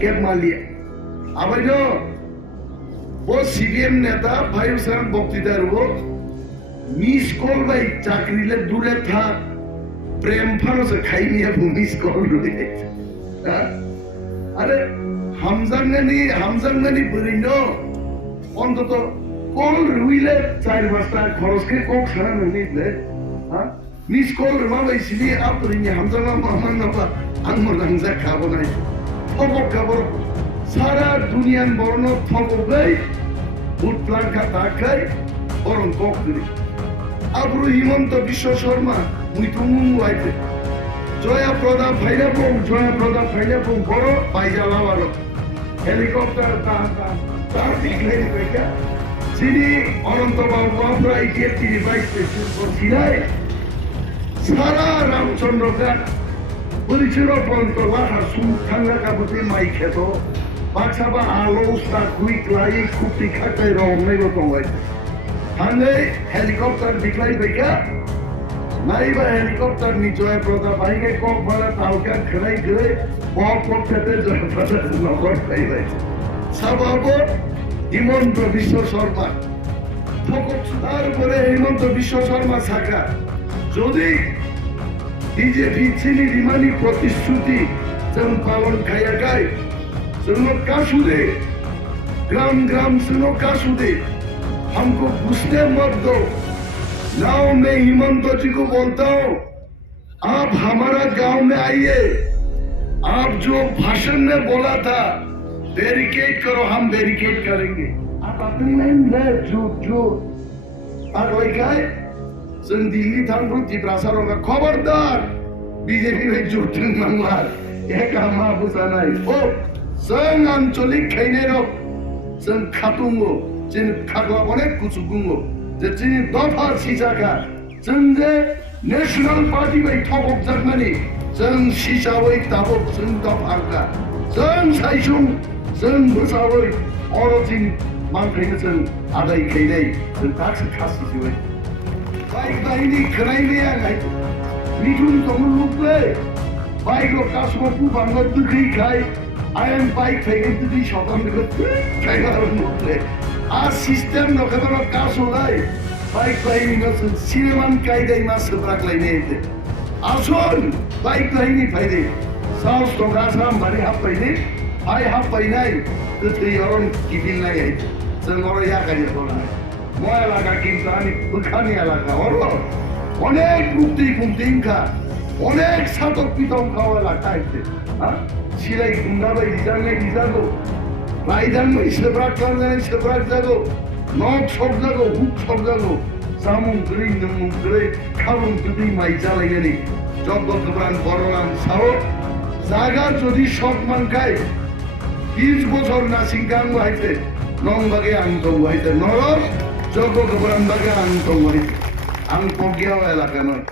Cape Malia আবাই ও CPM নেতা ভাইও সাহেব বক্তৃতার ও মিস কল ভাই চাকরিলে দূরে থাক প্রেম ফানসে খাই নিয়ে মিস কল রয়ে আরে হামজাঙ্গানি বলি অন্তত কল রুইলে 4-5 টাকা খরচ করে কক সারা নিলে মিস কল রুমাবাইছিলি আপনি হামজাঙ্গা মামান নাবা আঙ্গর হামজা খাবো নাই খবর খবর সারা দুনিয়ান বর্ণ থবই উৎপ্লাঙ্কা তাকাই বরং কক করি আবরু হিমন্ত বিশ্ব শর্মা মুই তুমু আইতে জয়া প্রদাপ ভাইরাপং বড় পাইজালাও আরো হেলিকপ্টার তার দিকে দেখা যিনি অনন্ত বাবু আমরা ইতিহাস তিনি বাইকতে শুরু করছিলেন সারা রামচন্দ্রকা পরিচয় পর্যন্ত লাখা সুখ থাঙ্গা কাপড়ে মাই খেত বাচ্চাবা আলো উস্তা কুইক লাই খুবটি খাটাই রমনাই রকম হয় থাঙ্গে হেলিকপ্টার দিকলাই বেকা নাইবা হেলিকপ্টার নি জয় প্রতাপ ভাইকে কক ভাড়া তালকা খেলাই গেলে পক্ষেতে জয় প্রতাপ নগর পাই ভাই স্বভাব হিমন্ত বিশ্ব শর্মা তারপরে হিমন্ত বিশ্ব শর্মা শাখা যদি বিজেপি চিনি রিমানি প্রতিশ্রুতি যেমন পালন খাইয়া গায় सुनो काशुदे ग्राम सुनो काशुदे हमको घुसने मत दो नाउ मैं हिमंत जी को बोलता हूँ आप हमारा गांव में आइए आप जो भाषण में बोला था बैरिकेड करो हम बैरिकेड करेंगे आप अपनी नहीं झूठ और क्या है दिल्ली थानपुर तिप्रासारों का खबरदार बीजेपी में झूठ मांगला एक हम बुझा नहीं ओ जों आंचलिक खाइनेरक जों खातुंगो जों खागला अनेक कुचुकुंगो जे जोंनि दफा सिजाखा जों जे नेशनल पार्टी बाय थकक जागनानि जों सिजाबै दाबक जों दफाखा जों साइसुं जों बोसाबै अरजिन मानखायनो जों आदाय खाइनाय जों दासो खासिजोबै बाइक बाहिनी खोनायनाया गाय मिथुन तमुलुकले बाइकलो कासमपु बांगला दुखै खाय আইন বাইক থেকে যদি শতাংশ ফেলার মধ্যে আর সিস্টেম নখানো কাজ হলাই বাইক বাহিনী সিনেমান কায়দায় মাছ রাখলাই নেই আসল বাইক বাহিনী ফাইদে সাহস তো গাছাম বাড়ি হাফ পাইনি ভাই হাফ পাই নাই তো তুই অরণ কিবিল নাই আইতে সে মর ইয়াকাই বলা মই এলাকা কিন্তু আমি বুখানি এলাকা ওর অনেক মুক্তি খা অনেক সাতক পিতম খাওয়া এলাকা আইতে হ্যাঁ সিলাই গুন্ডাবাই রিজাগো রাইদাঙ্গই সেবরাক কাঙ্গাই সেবরাক জাগো নখ সব জাগো হুক সব জাগো সামুং গরি নমুং গরি খাবুং যদি মাই জ্বালাইনি যজ্ঞ কবরান বড়রাম সাহ জাগা যদি সব মানকাই 20 বছর নাসিং গাং হইতে নং বাগে আন্ত হইতে নরক যজ্ঞ কবরান বাগে আন্ত হইতে আং পগিয়া এলাকা নয়